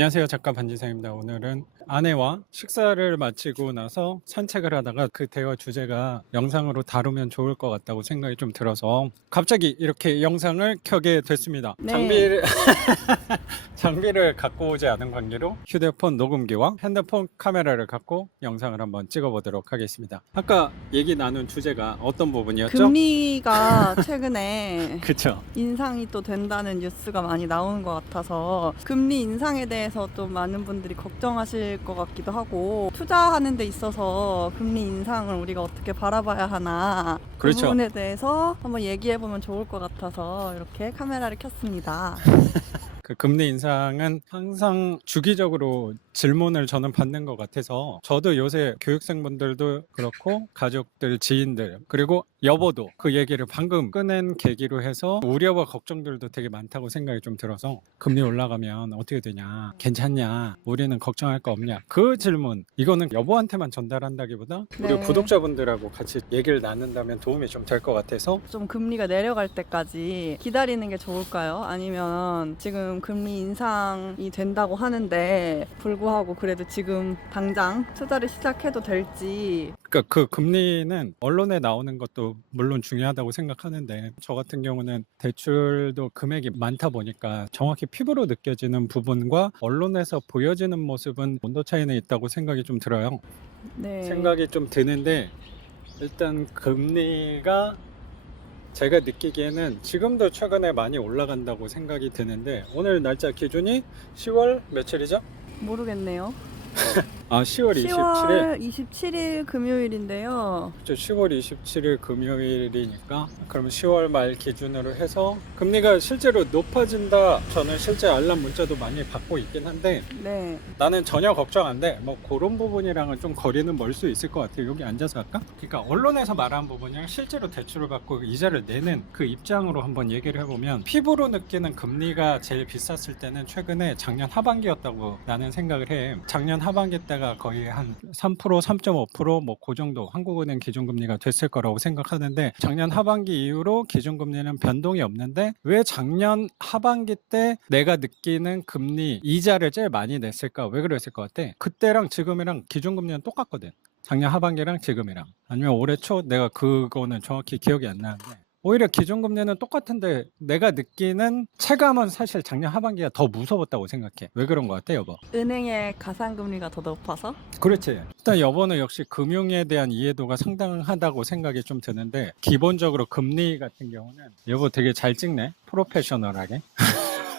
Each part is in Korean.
안녕하세요. 작가 반지상입니다. 오늘은 아내와 식사를 마치고 나서 산책을 하다가 그 대화 주제가 영상으로 다루면 좋을 것 같다고 생각이 좀 들어서 갑자기 이렇게 영상을 켜게 됐습니다. 네. 장비를 갖고 오지 않은 관계로 휴대폰 녹음기와 핸드폰 카메라를 갖고 영상을 한번 찍어보도록 하겠습니다. 아까 얘기 나눈 주제가 어떤 부분이었죠? 금리가 최근에 그쵸? 인상이 또 된다는 뉴스가 많이 나오는 것 같아서 금리 인상에 대해서 좀 많은 분들이 걱정하실 것 같기도 하고, 투자하는 데 있어서 금리 인상을 우리가 어떻게 바라봐야 하나, 그 그렇죠. 부분에 대해서 한번 얘기해보면 좋을 것 같아서 이렇게 카메라를 켰습니다. 그 금리 인상은 항상 주기적으로 질문을 저는 받는 것 같아서, 저도 요새 교육생분들도 그렇고 가족들, 지인들, 그리고 여보도 그 얘기를 방금 꺼낸 계기로 해서 우려와 걱정들도 되게 많다고 생각이 좀 들어서, 금리 올라가면 어떻게 되냐, 괜찮냐, 우리는 걱정할 거 없냐, 그 질문, 이거는 여보한테만 전달한다기보다 우리 네. 구독자분들하고 같이 얘기를 나눈다면 도움이 좀 될 것 같아서. 좀 금리가 내려갈 때까지 기다리는 게 좋을까요? 아니면 지금 금리 인상이 된다고 하는데 불구하고 그래도 지금 당장 투자를 시작해도 될지. 그러니까 그 금리는 언론에 나오는 것도 물론 중요하다고 생각하는데, 저 같은 경우는 대출도 금액이 많다 보니까 정확히 피부로 느껴지는 부분과 언론에서 보여지는 모습은 온도 차이는 있다고 생각이 좀 들어요. 네. 생각이 좀 드는데, 일단 금리가 제가 느끼기에는 지금도 최근에 많이 올라간다고 생각이 드는데, 오늘 날짜 기준이 10월 며칠이죠? 모르겠네요. 10월 27일. 10월 27일 금요일인데요. 그렇죠. 10월 27일 금요일이니까 그러면 10월 말 기준으로 해서 금리가 실제로 높아진다, 저는 실제 알람 문자도 많이 받고 있긴 한데 네. 나는 전혀 걱정 안 돼. 뭐 그런 부분이랑은 좀 거리는 멀 수 있을 것 같아요. 여기 앉아서 할까? 그러니까 언론에서 말한 부분이랑 실제로 대출을 받고 이자를 내는 그 입장으로 한번 얘기를 해보면, 피부로 느끼는 금리가 제일 비쌌을 때는 최근에 작년 하반기였다고 나는 생각을 해. 작년 하반기 때가 거의 한 3%, 3.5% 뭐 그 정도 한국은행 기준금리가 됐을 거라고 생각하는데, 작년 하반기 이후로 기준금리는 변동이 없는데 왜 작년 하반기 때 내가 느끼는 금리 이자를 제일 많이 냈을까? 왜 그랬을 것 같아? 그때랑 지금이랑 기준금리는 똑같거든. 작년 하반기랑 지금이랑. 아니면 올해 초, 내가 그거는 정확히 기억이 안 나는데 오히려 기준금리는 똑같은데 내가 느끼는 체감은 사실 작년 하반기가 더 무서웠다고 생각해. 왜 그런 것 같아, 여보? 은행의 가상금리가 더 높아서? 그렇지. 일단 여보는 역시 금융에 대한 이해도가 상당하다고 생각이 좀 드는데, 기본적으로 금리 같은 경우는 여보 되게 잘 찍네, 프로페셔널하게.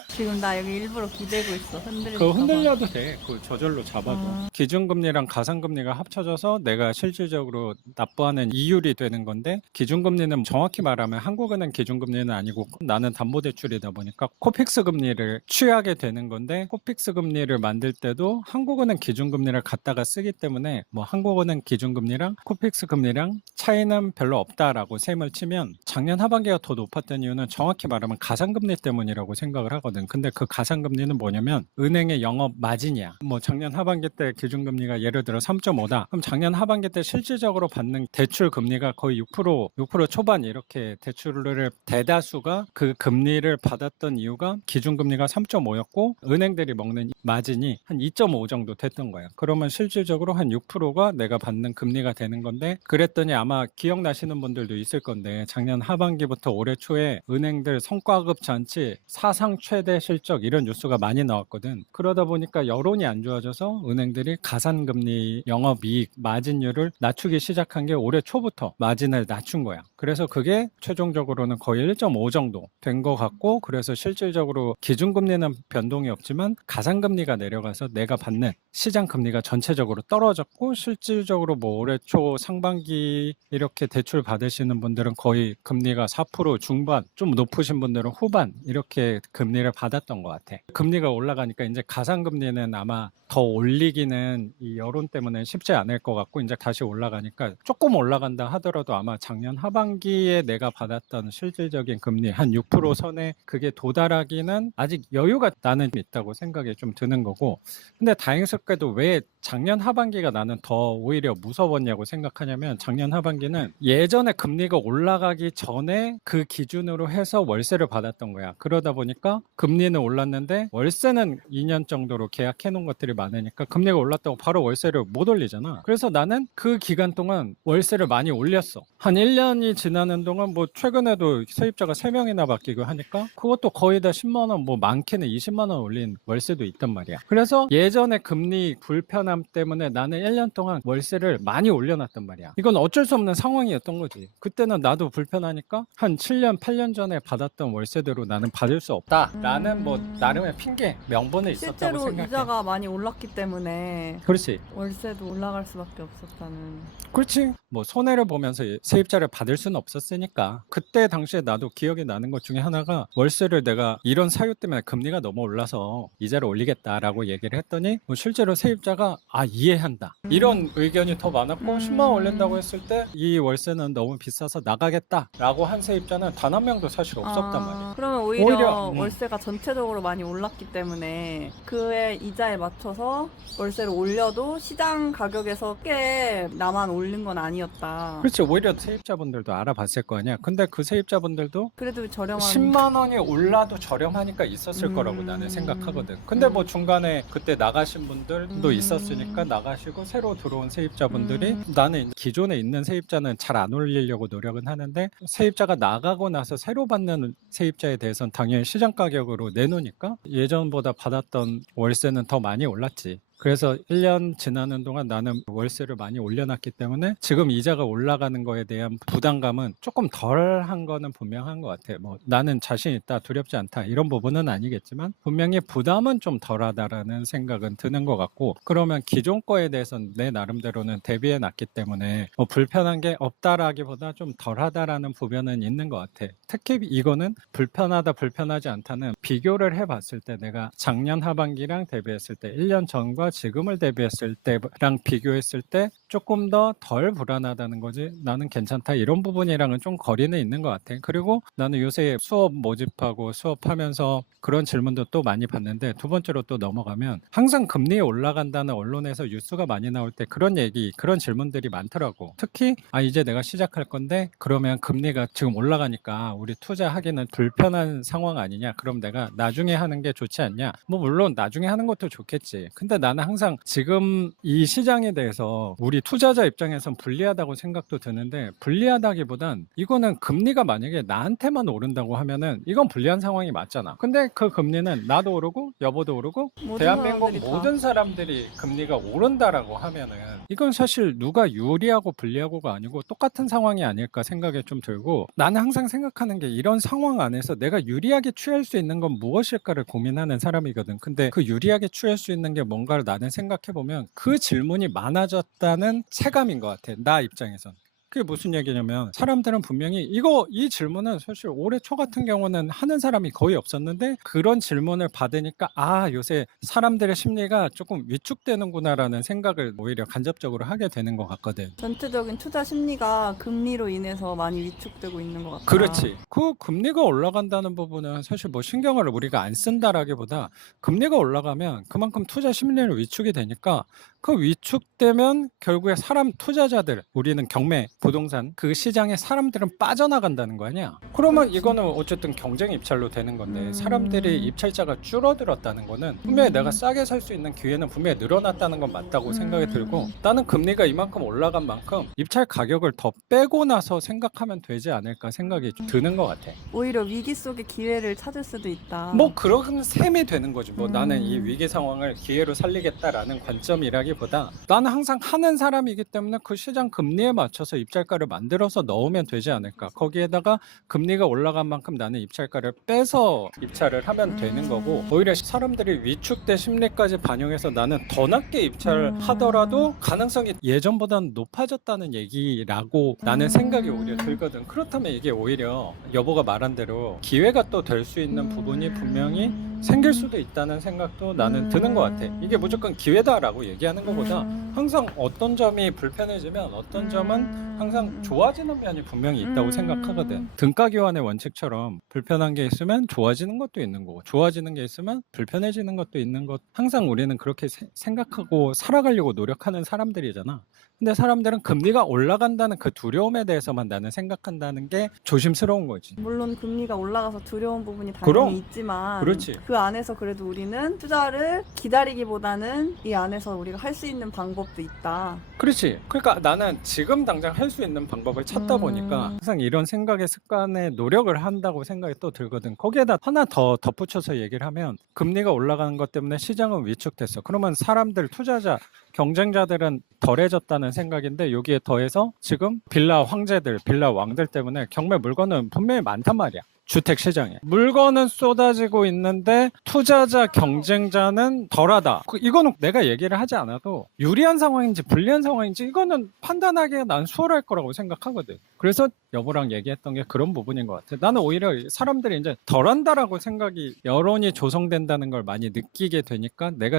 지금 나 여기 일부러 기대고 있어. 그거 흔들릴까 봐. 흔들려도 돼. 그 저절로 잡아도. 아. 기준금리랑 가상금리가 합쳐져서 내가 실질적으로 납부하는 이율이 되는 건데, 기준금리는 정확히 말하면 한국은행 기준금리는 아니고 나는 담보대출이다 보니까 코픽스 금리를 취하게 되는 건데, 코픽스 금리를 만들 때도 한국은행 기준금리를 갖다가 쓰기 때문에 뭐 한국은행 기준금리랑 코픽스 금리랑 차이는 별로 없다라고 셈을 치면, 작년 하반기가 더 높았던 이유는 정확히 말하면 가상금리 때문이라고 생각을 하거든. 근데 그 가상금리는 뭐냐면 은행의 영업 마진이야. 뭐 작년 하반기 때 기준금리가 예를 들어 3.5다. 그럼 작년 하반기 때 실질적으로 받는 대출 금리가 거의 6% 초반, 이렇게 대출을 대다수가 그 금리를 받았던 이유가 기준금리가 3.5였고 은행들이 먹는 마진이 한 2.5 정도 됐던 거야. 그러면 실질적으로 한 6%가 내가 받는 금리가 되는 건데, 그랬더니 아마 기억나시는 분들도 있을 건데 작년 하반기부터 올해 초에 은행들 성과급 잔치, 사상 최대 실적, 이런 뉴스가 많이 나왔거든. 그러다 보니까 여론이 안 좋아져서 은행들이 가산금리, 영업이익, 마진율을 낮추기 시작한 게 올해 초부터 마진을 낮춘 거야. 그래서 그게 최종적으로는 거의 1.5 정도 된 것 같고, 그래서 실질적으로 기준금리는 변동이 없지만 가산금리가 내려가서 내가 받는 시장금리가 전체적으로 떨어졌고, 실질적으로 뭐 올해 초 상반기 이렇게 대출 받으시는 분들은 거의 금리가 4% 중반, 좀 높으신 분들은 후반, 이렇게 금리를 받았던 것 같아. 금리가 올라가니까 이제 가상금리는 아마 더 올리기는 이 여론 때문에 쉽지 않을 것 같고, 이제 다시 올라가니까 조금 올라간다 하더라도 아마 작년 하반기에 내가 받았던 실질적인 금리 한 6% 선에 그게 도달하기는 아직 여유가 나는 있다고 생각이 좀 드는 거고. 근데 다행스럽게도 왜 작년 하반기가 나는 더 오히려 무서웠냐고 생각하냐면 작년 하반기는 예전에 금리가 올라가기 전에 그 기준으로 해서 월세를 받았던 거야. 그러다 보니까 금리는 올랐는데 월세는 2년 정도로 계약해 놓은 것들이 많으니까 금리가 올랐다고 바로 월세를 못 올리잖아. 그래서 나는 그 기간 동안 월세를 많이 올렸어. 한 1년이 지나는 동안 뭐 최근에도 세입자가 3명이나 바뀌고 하니까 그것도 거의 다 10만 원, 뭐 많게는 20만 원 올린 월세도 있단 말이야. 그래서 예전에 금리 불편함 때문에 나는 1년 동안 월세를 많이 올려놨단 말이야. 이건 어쩔 수 없는 상황이었던 거지. 그때는 나도 불편하니까 한 7년, 8년 전에 받았던 월세대로 나는 받을 수 없다. 라는 뭐 나름의 핑계, 명분은 있었다고 실제로 생각해. 이자가 많이 올랐기 때문에 그렇지. 월세도 올라갈 수밖에 없었다는. 그렇지. 뭐 손해를 보면서 세입자를 받을 수는 없었으니까. 그때 당시에 나도 기억이 나는 것 중에 하나가 월세를 내가 이런 사유 때문에 금리가 너무 올라서 이자를 올리겠다라고 얘기를 했더니 뭐 실제로 세입자가 이해한다. 이런 의견이 더 많았고 10만 원 올린다고 했을 때 이 월세는 너무 비싸서 나가겠다라고 한 세입자는 단 한 명도 사실 없었단 말이야. 그러면 오히려 오히려, 월세가 전체적으로 많이 올랐기 때문에 그의 이자에 맞춰서 월세를 올려도 시장 가격에서 꽤 나만 오른 건 아니었다. 그렇지. 오히려 세입자분들도 알아봤을 거 아니야. 근데 그 세입자분들도 그래도 저렴한 10만 원이 올라도 저렴하니까 있었을 거라고 나는 생각하거든. 근데 뭐 중간에 그때 나가신 분들도 있었으니까 나가시고 새로 들어온 세입자분들이 나는 기존에 있는 세입자는 잘 안 올리려고 노력은 하는데 세입자가 나가고 나서 새로 받는 세입자에 대해서는 당연히 시장 가격으로 내놓으니까 예전보다 받았던 월세는 더 많이 올랐지. 그래서 1년 지나는 동안 나는 월세를 많이 올려놨기 때문에 지금 이자가 올라가는 거에 대한 부담감은 조금 덜한 거는 분명한 것 같아. 뭐 나는 자신 있다, 두렵지 않다 이런 부분은 아니겠지만 분명히 부담은 좀 덜하다라는 생각은 드는 것 같고 그러면 기존 거에 대해서는 내 나름대로는 대비해 놨기 때문에 뭐 불편한 게 없다라기보다 좀 덜하다라는 부분은 있는 것 같아. 특히 이거는 불편하다, 불편하지 않다는 비교를 해봤을 때 내가 작년 하반기랑 대비했을 때 1년 전과 지금을 대비했을 때랑 비교했을 때 조금 더 덜 불안하다는 거지. 나는 괜찮다 이런 부분이랑은 좀 거리는 있는 것 같아. 그리고 나는 요새 수업 모집하고 수업하면서 그런 질문도 또 많이 받는데 두 번째로 또 넘어가면 항상 금리 올라간다는 언론에서 뉴스가 많이 나올 때 그런 얘기 그런 질문들이 많더라고. 특히 이제 내가 시작할 건데 그러면 금리가 지금 올라가니까 우리 투자하기는 불편한 상황 아니냐. 그럼 내가 나중에 하는 게 좋지 않냐. 뭐 물론 나중에 하는 것도 좋겠지. 근데 나는 항상 지금 이 시장에 대해서 우리 투자자 입장에선 불리하다고 생각도 드는데 불리하다기보단 이거는 금리가 만약에 나한테만 오른다고 하면은 이건 불리한 상황이 맞잖아. 근데 그 금리는 나도 오르고 여보도 오르고 모든 대한민국 사람들이 다. 모든 사람들이 금리가 오른다라고 하면은 이건 사실 누가 유리하고 불리하고가 아니고 똑같은 상황이 아닐까 생각이 좀 들고 나는 항상 생각하는 게 이런 상황 안에서 내가 유리하게 취할 수 있는 건 무엇일까를 고민하는 사람이거든. 근데 그 유리하게 취할 수 있는 게 뭔가를 나는 생각해보면 그 질문이 많아졌다는 체감인 것 같아. 나 입장에선. 그게 무슨 얘기냐면 사람들은 분명히 이 질문은 사실 올해 초 같은 경우는 하는 사람이 거의 없었는데 그런 질문을 받으니까 요새 사람들의 심리가 조금 위축되는구나라는 생각을 오히려 간접적으로 하게 되는 것 같거든. 전체적인 투자 심리가 금리로 인해서 많이 위축되고 있는 것 같다. 그렇지. 그 금리가 올라간다는 부분은 사실 뭐 신경을 우리가 안 쓴다라기보다 금리가 올라가면 그만큼 투자 심리를 위축이 되니까 그 위축되면 결국에 투자자들, 우리는 경매, 부동산, 그 시장에 사람들은 빠져나간다는 거 아니야? 그러면 이거는 어쨌든 경쟁 입찰로 되는 건데 사람들이 입찰자가 줄어들었다는 거는 분명히 내가 싸게 살 수 있는 기회는 분명히 늘어났다는 건 맞다고 생각이 들고 나는 금리가 이만큼 올라간 만큼 입찰 가격을 더 빼고 나서 생각하면 되지 않을까 생각이 드는 것 같아. 오히려 위기 속에 기회를 찾을 수도 있다. 뭐 그런 셈이 되는 거지. 뭐 나는 이 위기 상황을 기회로 살리겠다라는 관점이라기보다 나는 항상 하는 사람이기 때문에 그 시장 금리에 맞춰서 입찰가를 만들어서 넣으면 되지 않을까. 거기에다가 금리가 올라간 만큼 나는 입찰가를 빼서 입찰을 하면 되는 거고 오히려 사람들이 위축된 심리까지 반영해서 나는 더 낮게 입찰하더라도 가능성이 예전보다는 높아졌다는 얘기라고 나는 생각이 오히려 들거든. 그렇다면 이게 오히려 여보가 말한 대로 기회가 또 될 수 있는 부분이 분명히 생길 수도 있다는 생각도 나는 드는 것 같아. 이게 무조건 기회다라고 얘기하는 것보다 항상 어떤 점이 불편해지면 어떤 점은 항상 좋아지는 면이 분명히 있다고 생각하거든. 등가 교환의 원칙처럼 불편한 게 있으면 좋아지는 것도 있는 거고 좋아지는 게 있으면 불편해지는 것도 있는 것. 항상 우리는 그렇게 생각하고 살아가려고 노력하는 사람들이잖아. 근데 사람들은 금리가 올라간다는 그 두려움에 대해서만 나는 생각한다는 게 조심스러운 거지. 물론 금리가 올라가서 두려운 부분이 당연히 그럼. 있지만 그렇지. 그 안에서 그래도 우리는 투자를 기다리기보다는 이 안에서 우리가 할 수 있는 방법도 있다. 그렇지. 그러니까 나는 지금 당장 할 수 있는 방법을 찾다 보니까 항상 이런 생각의 습관에 노력을 한다고 생각이 또 들거든. 거기에다 하나 더 덧붙여서 얘기를 하면 금리가 올라가는 것 때문에 시장은 위축됐어. 그러면 사람들, 투자자, 경쟁자들은 덜해졌다는 생각인데 여기에 더해서 지금 빌라 황제들, 빌라 왕들 때문에 경매 물건은 분명히 많단 말이야. 주택 시장에 물건은 쏟아지고 있는데 투자자 경쟁자는 덜하다. 이거는 내가 얘기를 하지 않아도 유리한 상황인지 불리한 상황인지 이거는 판단하기가 난 수월할 거라고 생각하거든. 그래서 여보랑 얘기했던 게 그런 부분인 것 같아. 나는 오히려 사람들이 이제 덜한다라고 생각이 여론이 조성된다는 걸 많이 느끼게 되니까 내가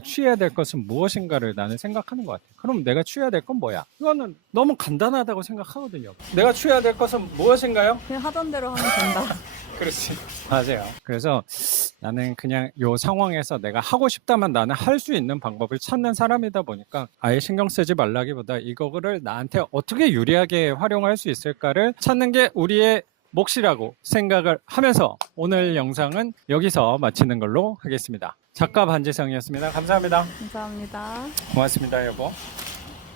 취해야 될 것은 무엇인가를 나는 생각하는 것 같아. 그럼 내가 취해야 될 건 뭐야? 이거는 너무 간단하다고 생각하거든요. 내가 취해야 될 것은 무엇인가요? 그냥 하던 대로 하면 된다. 그렇지. 맞아요. 그래서 나는 그냥 요 상황에서 내가 하고 싶다면 나는 할 수 있는 방법을 찾는 사람이다 보니까 아예 신경 쓰지 말라기보다 이거를 나한테 어떻게 유리하게 활용할 수 있을까를 찾는 게 우리의 몫이라고 생각을 하면서 오늘 영상은 여기서 마치는 걸로 하겠습니다. 작가 반지성이었습니다. 감사합니다. 감사합니다. 고맙습니다, 여보.